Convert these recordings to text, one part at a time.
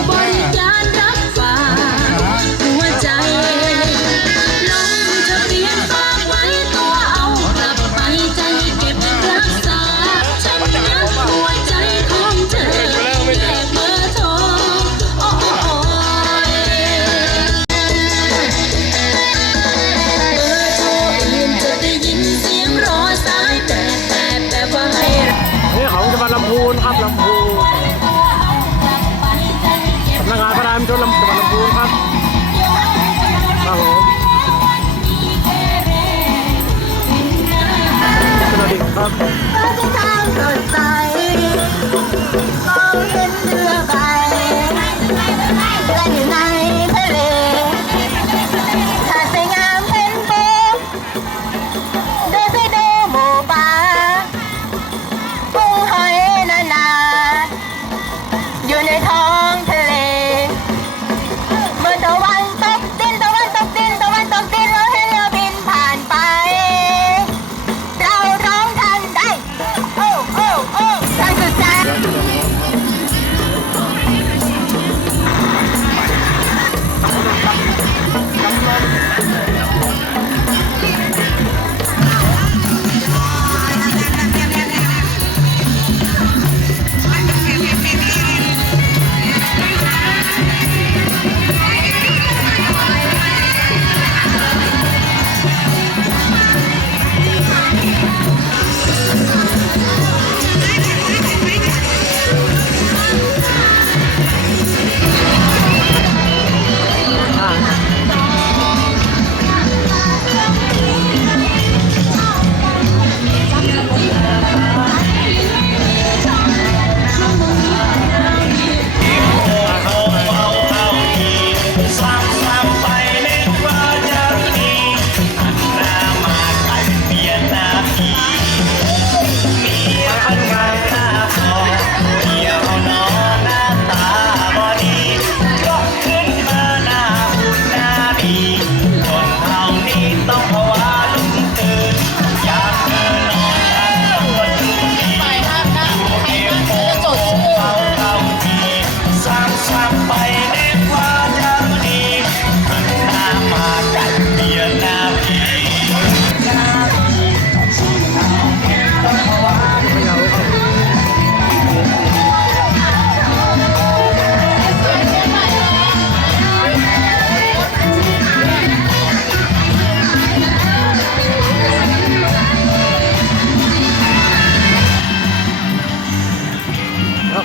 nobody controlan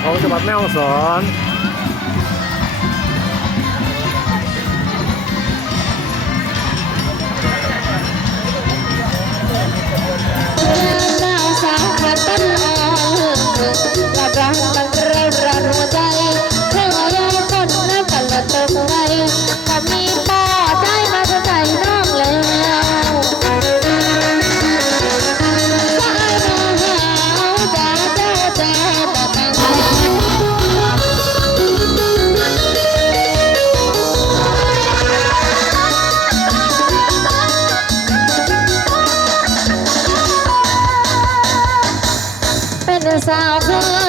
ของจังหวัดแม่ฮ่องสอน ส花